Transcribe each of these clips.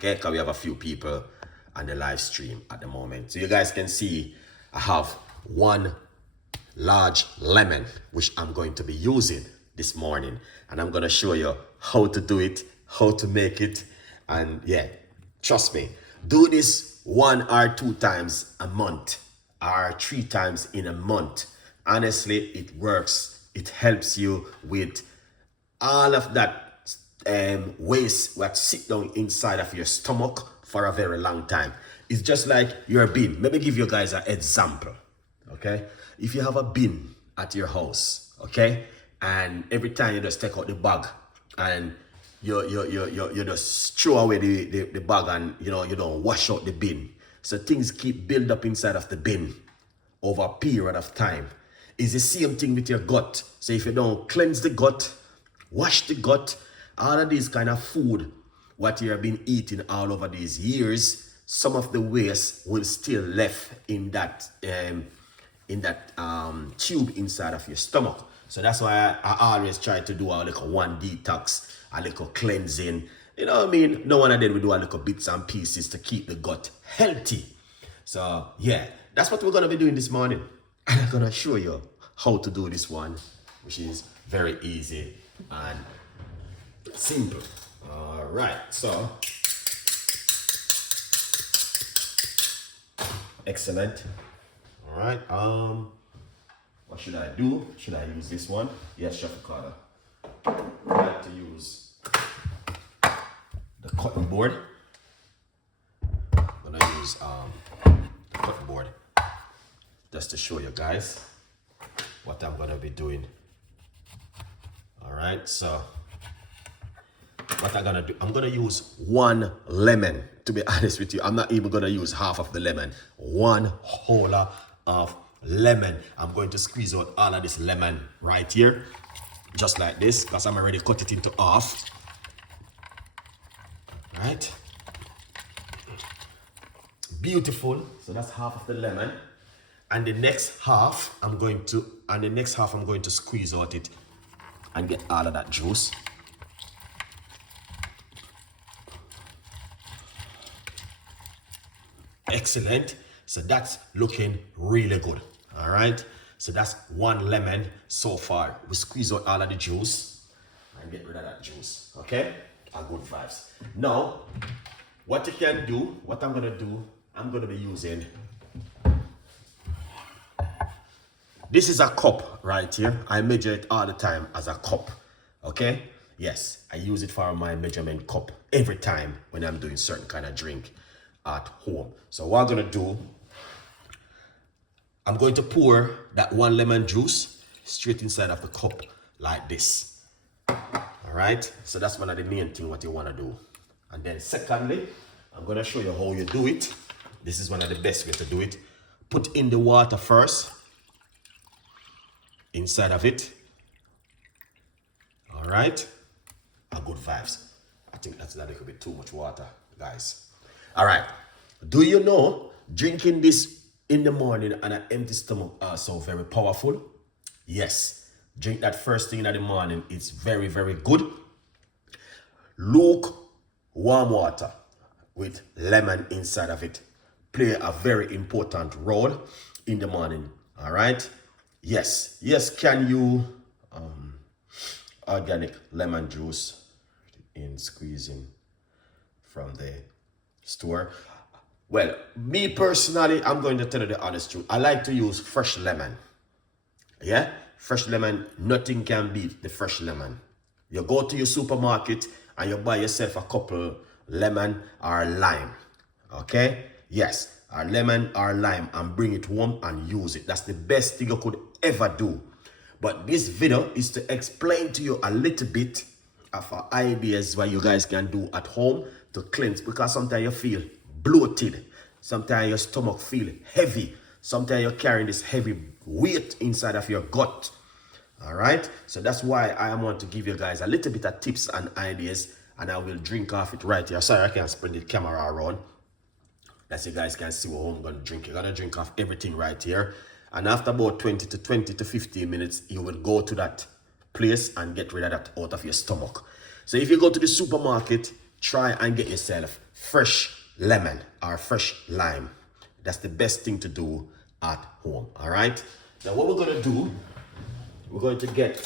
okay? Because we have a few people on the live stream at the moment. So you guys can see I have one large lemon, which I'm going to be using this morning. And I'm going to show you how to do it, how to make it. And yeah, trust me, do this 1 or 2 times a month or 3 times in a month. Honestly, it works. It helps you with all of that waste that sit down inside of your stomach for a very long time. It's just like your bin. Let me give you guys an example, okay? If you have a bin at your house, okay, and every time you just take out the bag and you just throw away the bag, and you don't wash out the bin, so things keep build up inside of the bin over a period of time. It's the same thing with your gut. So if you don't cleanse the gut, wash the gut, all of these kind of food what you have been eating all over these years, some of the waste will still left in that tube inside of your stomach. So that's why I always try to do a little one detox, a little cleansing. You know what I mean? No one of them will do a little bits and pieces to keep the gut healthy. So yeah, that's what we're gonna be doing this morning. And I'm gonna show you how to do this one, which is very easy and simple. All right, so excellent. All right, what should I do? Should I use this one? Yes, Chef Ricardo. I like to use the cutting board. I'm gonna use the cutting board just to show you guys what I'm gonna be doing. All right, so what I'm gonna do, I'm gonna use 1 lemon. To be honest with you, I'm not even gonna use half of the lemon. 1 whole of lemon. I'm going to squeeze out all of this lemon right here, just like this, because I'm already cut it into half. Right? Beautiful. So that's half of the lemon. And the next half, I'm going to squeeze out it and get all of that juice. Excellent. So that's looking really good. All right. So that's 1 lemon so far. We squeeze out all of the juice and get rid of that juice. Okay. A good vibes. Now, what you can do, what I'm gonna do, I'm gonna be using. This is a cup right here. I measure it all the time as a cup. Okay. Yes, I use it for my measurement cup every time when I'm doing certain kind of drink at home. So what I'm gonna do, I'm going to pour that 1 lemon juice straight inside of the cup like this. All right, so that's one of the main thing what you want to do. And then secondly, I'm going to show you how you do it. This is one of the best way to do it. Put in the water first inside of it. All right, a good vibes. I think that's a little bit too much water, guys. All right, do you know drinking this in the morning on an empty stomach are so very powerful? Yes, drink that first thing in the morning. It's very, very good. Lukewarm water with lemon inside of it play a very important role in the morning. All right. Yes, can you organic lemon juice in squeezing from the store? Well, me personally, I'm going to tell you the honest truth. I like to use fresh lemon. Yeah? Fresh lemon, nothing can beat the fresh lemon. You go to your supermarket and you buy yourself a couple lemon or lime. Okay? Yes, or lemon or lime, and bring it home and use it. That's the best thing you could ever do. But this video is to explain to you a little bit of ideas what you guys can do at home to cleanse, because sometimes you feel bloated, sometimes your stomach feel heavy, sometimes you're carrying this heavy weight inside of your gut. All right, so that's why I want to give you guys a little bit of tips and ideas, and I will drink off it right here. Sorry, I can't spin the camera around. That's you guys can see what I'm gonna drink. You're gonna drink off everything right here, and after about 20 to 15 minutes, you will go to that place and get rid of that out of your stomach. So if you go to the supermarket, try and get yourself fresh lemon or fresh lime. That's the best thing to do at home. All right. Now what we're going to do, we're going to get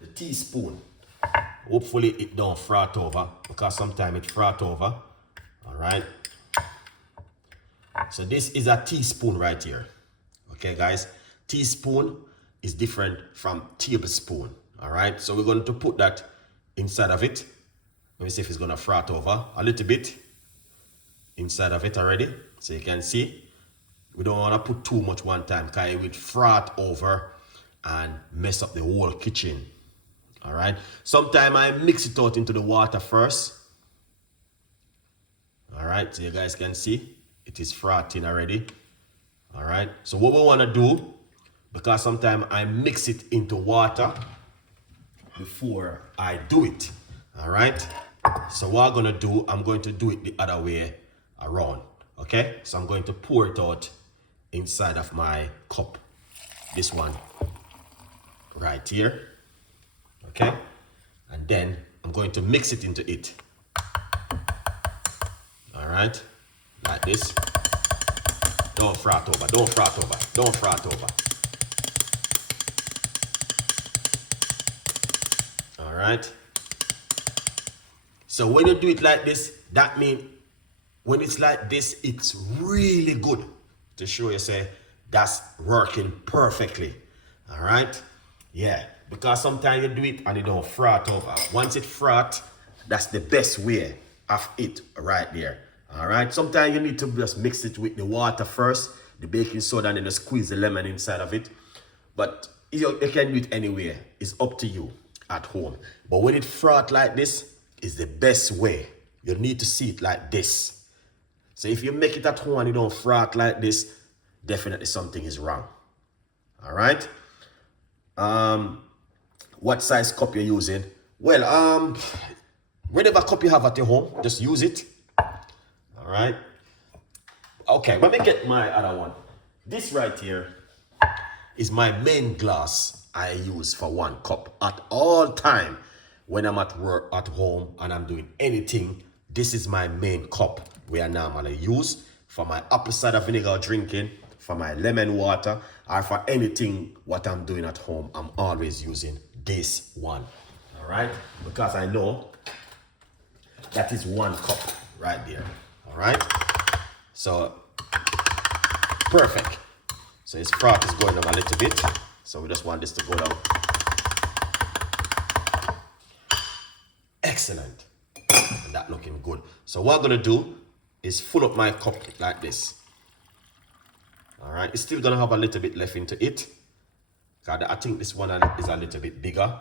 the teaspoon. Hopefully it don't froth over, because sometimes it froth over. All right. So this is a teaspoon right here. Okay, guys. Teaspoon is different from tablespoon. All right. So we're going to put that inside of it. Let me see if it's going to froth over a little bit inside of it already. So you can see, we don't want to put too much one time, because it will froth over and mess up the whole kitchen. All right. Sometimes I mix it out into the water first. All right. So you guys can see it is frothing already. All right. So what we want to do, because sometimes I mix it into water before I do it. All right. So what I'm going to do, I'm going to do it the other way around. Okay. So I'm going to pour it out inside of my cup. This one right here. Okay, and then I'm going to mix it into it. All right, like this. Don't froth over, don't froth over, don't froth over. All right. So when you do it like this, that means when it's like this, it's really good to show you, say, that's working perfectly. All right, yeah. Because sometimes you do it and it don't froth over. Once it froth, that's the best way of it right there. All right. Sometimes you need to just mix it with the water first, the baking soda, and then squeeze the lemon inside of it. But you can do it anywhere. It's up to you at home. But when it froth like this, is the best way. You need to see it like this. So if you make it at home and you don't froth like this, definitely something is wrong. All right. What size cup you're using? Well, whatever cup you have at your home, just use it. All right. Okay, let me get my other one. This right here is my main glass I use for 1 cup at all time. When I'm at work, at home, and I'm doing anything, this is my main cup where I normally use for my apple cider vinegar drinking, for my lemon water, or for anything what I'm doing at home. I'm always using this one. All right, because I know that is 1 cup right there. All right, so perfect. So its froth is going down a little bit, so we just want this to go down. Excellent. And that looking good. So what I'm gonna do is fill up my cup like this. All right, it's still gonna have a little bit left into it, because I think this one is a little bit bigger.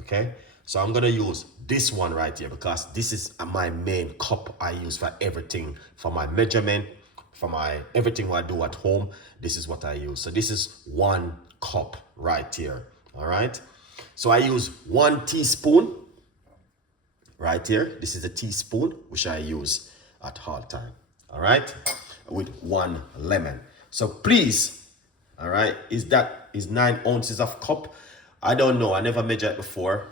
Okay, so I'm gonna use this one right here, because this is my main cup I use for everything, for my measurement, for my everything I do at home. This is what I use. So this is 1 cup right here. All right, so I use 1 teaspoon right here. This is a teaspoon which I use at all time. All right, with 1 lemon. So please, all right, is 9 ounces of cup? I don't know. I never measured it before.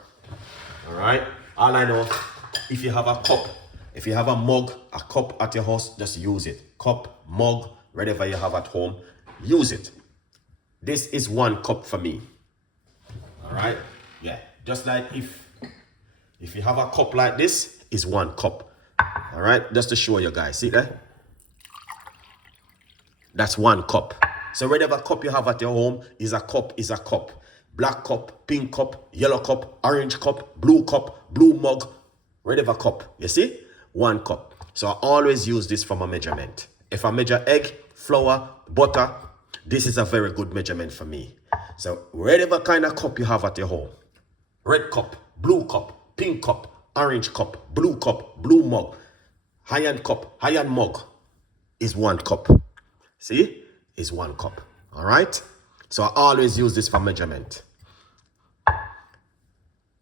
All right. All I know, if you have a cup, if you have a mug, a cup at your house, just use it. Cup, mug, whatever you have at home, use it. This is 1 cup for me. All right. Yeah. Just like if you have a cup like this, is 1 cup. All right. Just to show you guys. See that? That's 1 cup. So whatever cup you have at your home is a cup, is a cup. Black cup, pink cup, yellow cup, orange cup, blue mug, whatever cup. You see? 1 cup. So I always use this for my measurement. If I measure egg, flour, butter, this is a very good measurement for me. So whatever kind of cup you have at your home, red cup, blue cup, pink cup, orange cup, blue mug, high-end cup, high-end mug, is 1 cup. See? Is 1 cup. All right? So I always use this for measurement.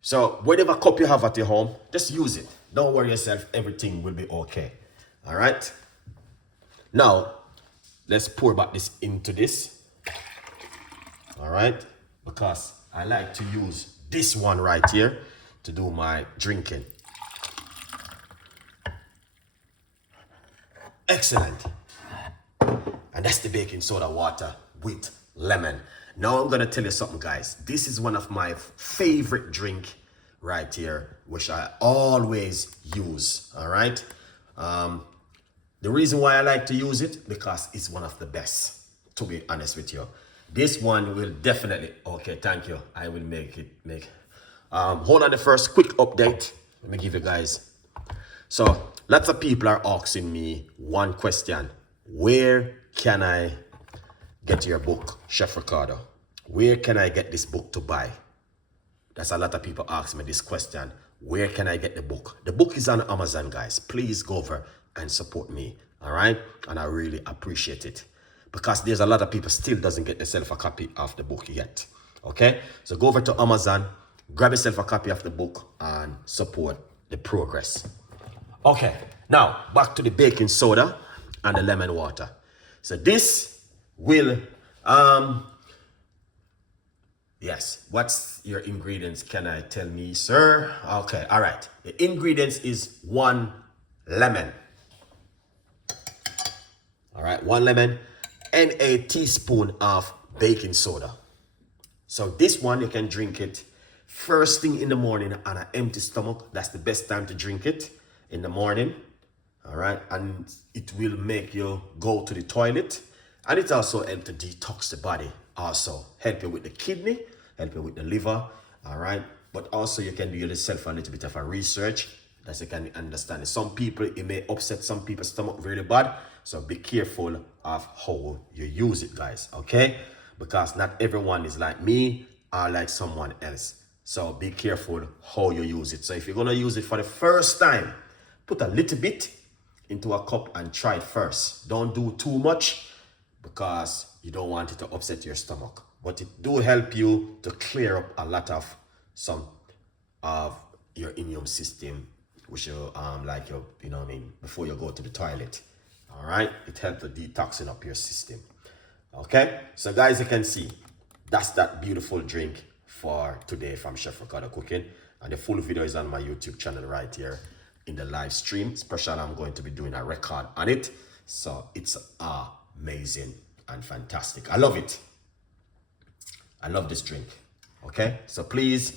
So whatever cup you have at your home, just use it. Don't worry yourself. Everything will be okay. All right? Now, let's pour back this into this. All right? Because I like to use this one right here to do my drinking. Excellent. And that's the baking soda water with lemon. Now I'm gonna tell you something, guys. This is one of my favorite drink right here, which I always use. All right. The reason why I like to use it, because it's one of the best, to be honest with you. This one will definitely, okay, thank you. I will make. Hold on the first quick update. Let me give you guys. So lots of people are asking me one question. Where can I get your book, Chef Ricardo? Where can I get this book to buy? That's a lot of people ask me this question. Where can I get the book? The book is on Amazon, guys. Please go over and support me, all right? And I really appreciate it because there's a lot of people still doesn't get themselves a copy of the book yet, okay? So go over to Amazon, grab yourself a copy of the book and support the progress. Okay, now back to the baking soda and the lemon water. So this will, yes, what's your ingredients? Can I tell me, sir? Okay, all right. The ingredients is 1 lemon. All right, 1 lemon and a teaspoon of baking soda. So this one, you can drink it first thing in the morning on an empty stomach. That's the best time to drink it, in the morning. All right, and it will make you go to the toilet. And it also helps to detox the body. Also help you with the kidney, help you with the liver. All right, but also you can do yourself a little bit of a research that you can understand. Some people, it may upset some people's stomach really bad. So be careful of how you use it, guys, okay? Because not everyone is like me or like someone else. So be careful how you use it. So if you're gonna use it for the first time, put a little bit into a cup and try it first. Don't do too much because you don't want it to upset your stomach. But it do help you to clear up a lot of some of your immune system, which you like your, you know what I mean, before you go to the toilet. All right, it helps to detoxing up your system. Okay, so guys, you can see that's that beautiful drink for today from Chef Ricardo Cooking, and the full video is on my YouTube channel right here in the live stream. Special, I'm going to be doing a record on it, so it's amazing and fantastic. I love it. I love this drink. Okay, so please